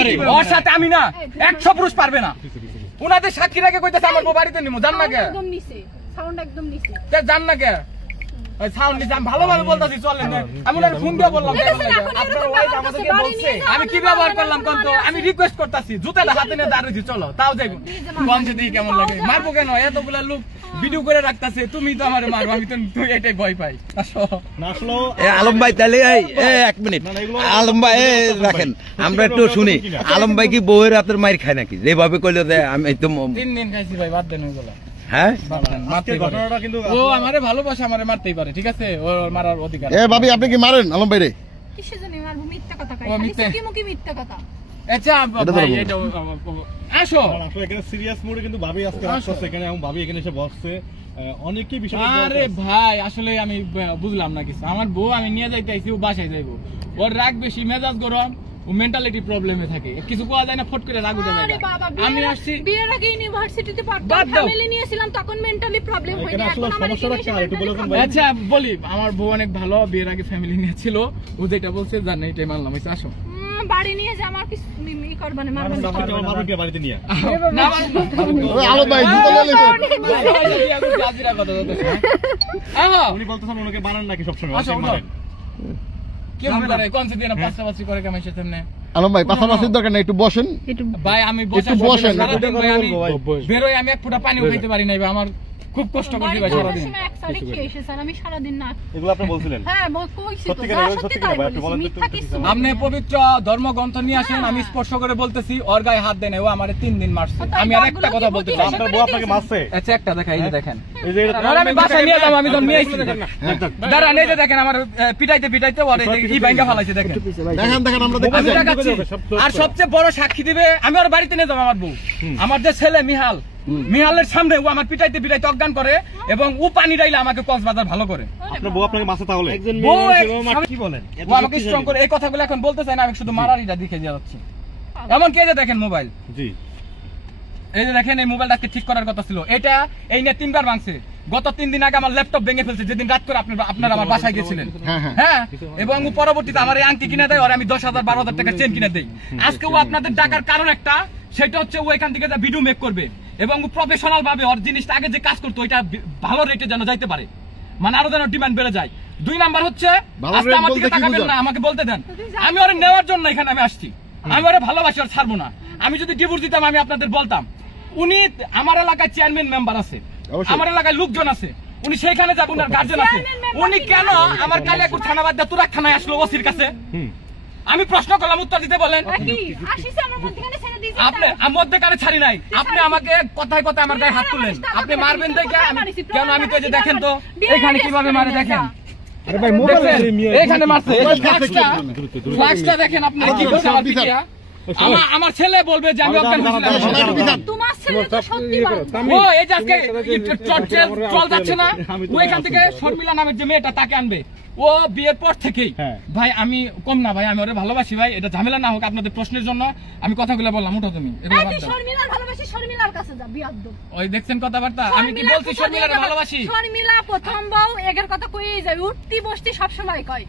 করে ওর সাথে আমি না 100 পুরুষ পারবে না উনাদের সাক্ষীর আগে কইতাছে আমার বউ বাড়িতে নিমু জান না কে একদম নিচে সাউন্ড একদম নিচে তে জান না কে ওই সাউন্ড নিচে আমি ভালোভাবে বলতাছি চলেন না আমি ওনার ফোন দিয়ে বললাম আপনার ওয়াইফ আমাদেরকে বলছে আমি কি ব্যবহার করলাম কোন তো আমি রিকোয়েস্ট করতাছি জুতাটা হাতে নিয়ে দাঁড়াইছি চলো তাও যাইবো কোন যদি কেমন লাগে মারবো কেন এতগুলা লোক ভিডিও করে রাখতাছে তুমি তো আমারে মারো আমি তো তুই এটাই ভয় পাই আসো না আসলো আলম ভাই তাহলে এই এক মিনিট আলম ভাই রাখেন আমরা একটু শুনি আলম ভাই কি বউয়ের হাতের মাইর খায় নাকি যেভাবে কইলো আমি তো 3 দিন খাইছি ভাই বাদ দেন ওগুলা হ্যাঁ ঘটনাটা কিন্তু ও আমারে ভালোবাসে আমারে মারতেই পারে ঠিক আছে ও মারার অধিকার ভাবি আপনি কি মারেন আলম ভাই রে কিসের জন্য মারবো মিথ্যা কথা কই ও মিথ্যা। কি মুখে মিথ্যা কথা আচ্ছা ভাই এটা আসো আসলে এখানে সিরিয়াস মুডে কিন্তু ভাবি আজকে আসছে এখানে এবং ভাবি এখানে এসে বসছে অনেকেই বিষয় আরে ভাই আসলে আমি বুঝলাম না কিছু আমার বউ আমি নিয়ে যাইতে আইছি ও বাসায় যাইবো ওর রাগ বেশি মেজাজ গরম ও মেন্টালিটি প্রবলেমে থাকে কিছু কোয়া যায় না ফট করে রাগ উঠে যায় আরে বাবা আমি আসছি বিয়ের আগে ইউনিভার্সিটিতে পড়তাম ফ্যামিলি নিয়েছিলাম তখন মেন্টালি প্রবলেম হয়ে যায় এখন আমার সমস্যা একটু বলে কোন আচ্ছা বলি আমার বউ অনেক ভালো বিয়ের আগে ফ্যামিলি নিয়ে ছিল ও যেটা বলছে জানেন এটাই মানলাম আসো বাড়ি নিয়ে যা আমার কিছু ই করবে না মারবে না ভাবিকে বাড়িতে নিয়ে না আলম ভাই জুতা লয়ে উনি বলতেছেন ওনাকে বানান নাকি সবসময় আসো কেমন করে কোন সে দিন পাঁচটা করে কেমন এসে তেমনে আলম ভাই পাশাপাশির দরকার না একটু বসেন ভাই আমি একটু বসেন বেরোই আমি এক ফোঁটা পানিও খাইতে পারি নাই ভাই আমার খুব কষ্ট করছি ভাই সারাদিন একসাথে খেয়েছে স্যার আমি সারাদিন না এগুলো আপনি বলছিলেন হ্যাঁ কইছি তো সত্যি করে ভাই একটু বলেন মিথ্যা কিছু আপনি পবিত্র ধর্মগ্রন্থ নিয়ে আসেন আমি স্পর্শ করে বলতেছি ওর গায়ে হাত দেন ও আমারে 3 দিন মারছে আমি আর একটা কথা বলতে চাই আপনার বউ আপনাকে মারছে আচ্ছা একটা দেখা এই যে দেখেন এই যে আমি বাসায় নিয়ে যাব আমি তো নিয়ে আইছি দাঁড়ান এই যে দেখেন আমার পিটাইতে ওরে এই ভাঙা ফলাইছে দেখেন দেখেন আমরা দেখছি আর সবচেয়ে বড় সাক্ষী দিবে আমি ওর বাড়িতে নিয়ে যাব আমার বউ আমার যে ছেলে মিহালের সামনে ও আমার পিটাইতে অজ্ঞান করে এবং ও পানি ডাইলে আমাকে কক্সবাজার ভালো করে আপনার বউ আপনাকে মারছে তাহলে কি বলেন ও আমাকে স্ট্রং করে এই কথাগুলো এখন বলতে চাই না আমি শুধু মারারিটা দেখে যাচ্ছি এমন কে যে দেখেন মোবাইল জি এই যে দেখেন এই মোবাইলটাকে ঠিক করার কথা ছিল এটা এই নিয়ে 3 বার ভাঙছে গত 3 দিন আগে আমার ল্যাপটপ ভেঙে ফেলছে যেদিন রাত করে আপনারা আমার বাসায় গেছিলেন হ্যাঁ এবং পরবর্তীতে আমার এই আংটি কিনে দেয় আর আমি 10,000 12,000 টাকা চেন কিনে দেই আজকে ও আপনাদের ডাকার কারণ একটা সেটা হচ্ছে ও এখান থেকে ভিডিও মেক করবে এবং প্রফেশনাল ভাবে ওর জিনিসটা আগে যে কাজ করতো ওইটা ভালো রেটে যেন যাইতে পারে মানে আরো যেন ডিমান্ড বেড়ে যায় 2 নাম্বার হচ্ছে আজকে আমার দিকে তাকাবেন না আমাকে বলতে দেন আমি ওরে নেওয়ার জন্য এখানে আমি আসছি আমি ওরে ভালোবাসি আর ছাড়বো না আমি যদি ডিভোর্স দিতাম আমি আপনাদের বলতাম উনি আমার এলাকায় চেয়ারম্যান মেম্বার আছে আমার এলাকায় লোকজন আছে উনি সেইখানে যাবেন আর গার্জেন আছে উনি কেন আমার কালিয়াকুর থানা বাদ দিয়ে তুরাক থানায় আসলো ওসির কাছে আমি প্রশ্ন করলাম উত্তর দিতে বলেন আপনি মধ্যেকারে ছাড়ি নাই আপনি আমাকে কথায় কথায় আমার গায়ে হাত তুললেন আপনি মারবেন দেখে কেন আমি তো যে দেখেন তো এখানে কিভাবে মারে দেখেন এখানে মারছে ফ্লাক্সটা দেখেন আপনি কি করছে আমার পিছিয়ে আমার ছেলে বলবে যে আমি অজ্ঞান হয়েছিলাম তোমার ছেলে তো সত্যি ও এই যে আজকে চল যাচ্ছে না ও এখান থেকে শর্মিলা নামের যে মেয়েটা তাকে আনবে ও বিয়ের পর থেকেই ভাই আমি কম না ভাই আমি ওরে ভালোবাসি ভাই এটা ঝামেলা না হোক আপনাদের প্রশ্নের জন্য আমি কথাগুলো বললাম উঠো তুমি শর্মিলার ভালোবাসি শর্মিলার কাছে যা বিয়াদ্দব ওই দেখছেন কথাবার্তা আমি কি বলছি শর্মিলার ভালোবাসি শর্মিলা প্রথম বউ এগের কথা কইই যায় উঠতি বসতি সব সময় কয়